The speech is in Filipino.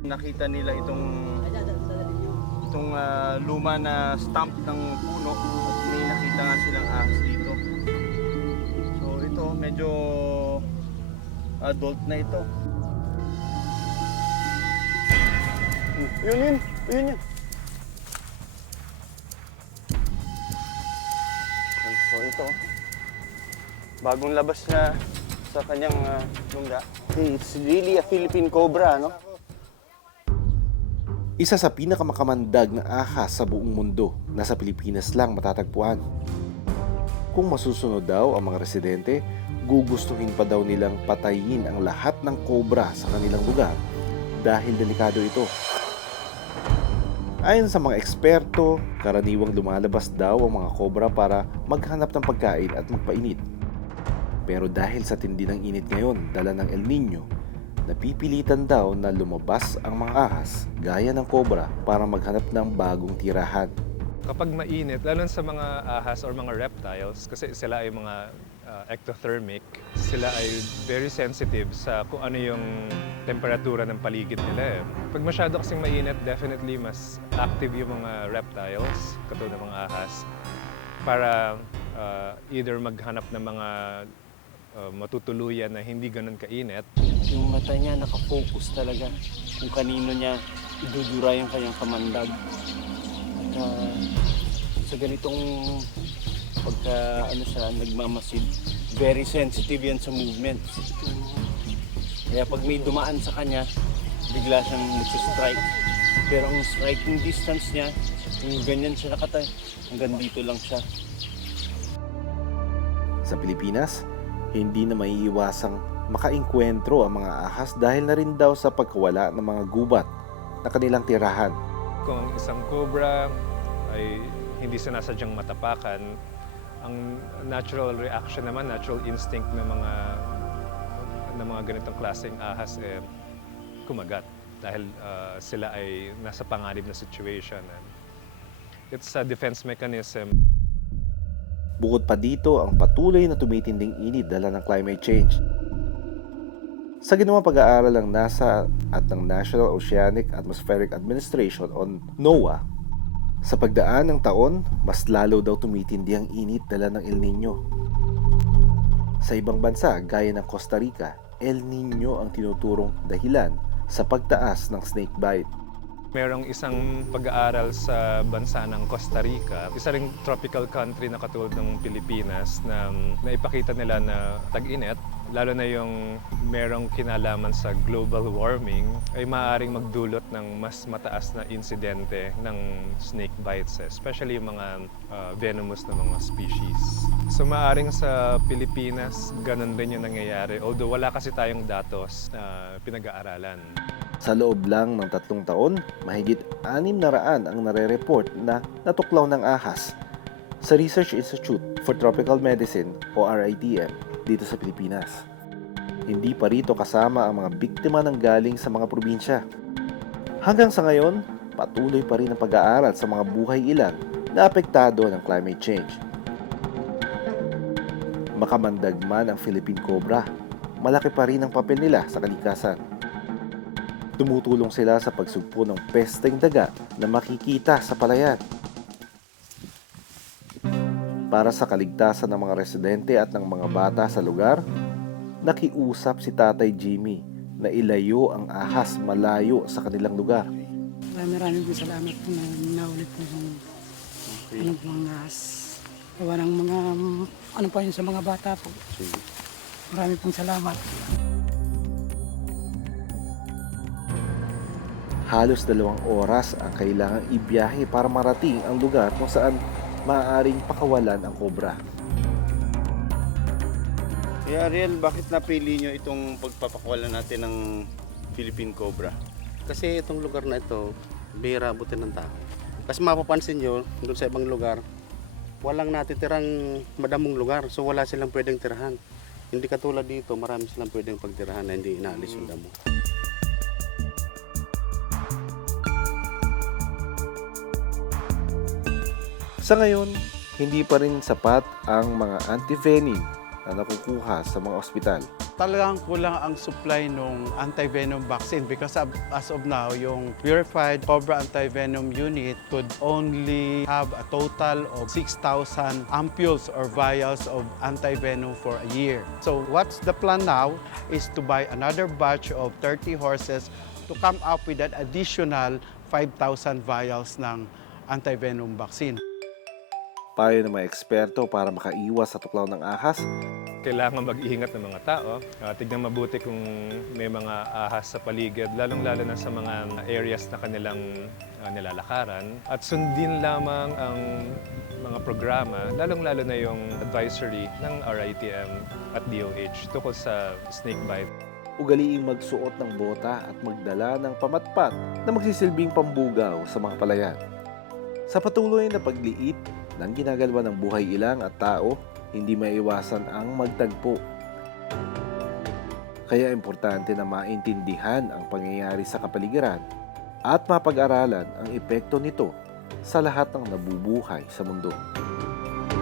Nakita nila itong itong ah, luma na stump ng puno at may nakita nga silang ahas dito. So ito medyo adult na ito. Yun yun, yun yun. So ito, bagong labas na sa kanyang ah, lungga. It's really a Philippine cobra, no? Isa sa pinakamakamandag na ahas sa buong mundo na sa Pilipinas lang matatagpuan. Kung masusunod daw ang mga residente, gugustuhin pa daw nilang patayin ang lahat ng cobra sa kanilang lugar dahil delikado ito. Ayon sa mga eksperto, karaniwang lumalabas daw ang mga cobra para maghanap ng pagkain at magpainit. Pero dahil sa tindi ng init ngayon, dala ng El Nino, napipilitan daw na lumabas ang mga ahas gaya ng cobra para maghanap ng bagong tirahan. Kapag mainit, lalo sa mga ahas or mga reptiles, kasi sila ay mga uh, ectothermic, sila ay very sensitive sa kung ano yung temperatura ng paligid nila. eh. Pag masyado kasing mainit, definitely mas active yung mga reptiles, katulad ng mga ahas, para uh, either maghanap ng mga uh, matutuluyan na hindi ganun kainit Yung mata niya nakafocus talaga kung kanino niya idudura yung kanyang kamandag. At ah, sa ganitong pagka ano siya, nagmamasid, very sensitive yan sa movement. Kaya pag may dumaan sa kanya, bigla siyang strike Pero ang striking distance niya, yung ganyan siya nakatay, hanggang dito lang siya. Sa Pilipinas, hindi na maiiwasang makainkwentro ang mga ahas dahil na rin daw sa pagkawala ng mga gubat na kanilang tirahan. kung ang isang cobra ay hindi sinasadyang matapakan, ang natural reaction naman, natural instinct ng mga ng mga ganitong klaseng ahas eh kumagat dahil uh, sila ay nasa panganib na situation. And it's a defense mechanism. Bukod pa dito ang patuloy na tumitinding init dala ng climate change. Sa ginawang pag-aaral ng NASA at ng National Oceanic Atmospheric Administration o NOAA, sa pagdaan ng taon, mas lalo daw tumitindi ang init dala ng El Nino. Sa ibang bansa gaya ng Costa Rica, El Nino ang tinuturong dahilan sa pagtaas ng snake bite. Merong isang pag-aaral sa bansa ng Costa Rica, isa ring tropical country na katulad ng Pilipinas na naipakita nila na tag-init, lalo na yung merong kinalaman sa global warming, ay maaaring magdulot ng mas mataas na insidente ng snake bites, eh, especially yung mga uh, venomous na mga species. So maaaring sa Pilipinas, ganun din yung nangyayari, although wala kasi tayong datos na pinag-aaralan. Sa loob lang ng tatlong taon, mahigit anim na raan ang nare-report na natuklaw ng ahas sa Research Institute for Tropical Medicine o RITM dito sa Pilipinas. Hindi pa rito kasama ang mga biktima ng galing sa mga probinsya. Hanggang sa ngayon, patuloy pa rin ang pag-aaral sa mga buhay ilan na apektado ng climate change. Makamandag man ang Philippine Cobra, malaki pa rin ang papel nila sa kalikasan. Tumutulong sila sa pagsugpo ng pesteng daga na makikita sa palayan. Para sa kaligtasan ng mga residente at ng mga bata sa lugar, nakiusap si Tatay Jimmy na ilayo ang ahas malayo sa kanilang lugar. Marami maraming salamat po na naulit po yung ano po mga gawa ng mga ano pa yun sa mga bata po. Marami pong salamat. Halos dalawang oras ang kailangang ibiyahe para marating ang lugar kung saan maaaring pakawalan ang kobra. Kaya Ariel, bakit napili nyo itong pagpapakawalan natin ng Philippine Cobra? Kasi itong lugar na ito, bihira abutin ng tao. Kasi mapapansin nyo, doon sa ibang lugar, walang natitirang madamong lugar. So wala silang pwedeng tirahan. Hindi katulad dito, marami silang pwedeng pagtirahan na hindi inaalis yung damo. Sa ngayon, hindi pa rin sapat ang mga antivenin na nakukuha sa mga ospital. talagang kulang ang supply ng anti-venom vaccine because as of now, yung purified Cobra anti-venom unit could only have a total of 6,000 ampules or vials of anti-venom for a year. So what's the plan now is to buy another batch of 30 horses to come up with an additional 5,000 vials ng anti-venom vaccine. Payo ng mga eksperto para makaiwas sa tuklaw ng ahas, Kailangan mag-iingat ng mga tao. Uh, tignan mabuti kung may mga ahas sa paligid, lalong-lalo na sa mga areas na kanilang uh, nilalakaran. At sundin lamang ang mga programa, lalong-lalo na yung advisory ng RITM at DOH tungkol sa snake bite. ugaliing magsuot ng bota at magdala ng pamatpat na magsisilbing pambugaw sa mga palayan. Sa patuloy na pagliit ng ginagalawa ng buhay ilang at tao, hindi maiwasan ang magtagpo. Kaya importante na maintindihan ang pangyayari sa kapaligiran at mapag-aralan ang epekto nito sa lahat ng nabubuhay sa mundo.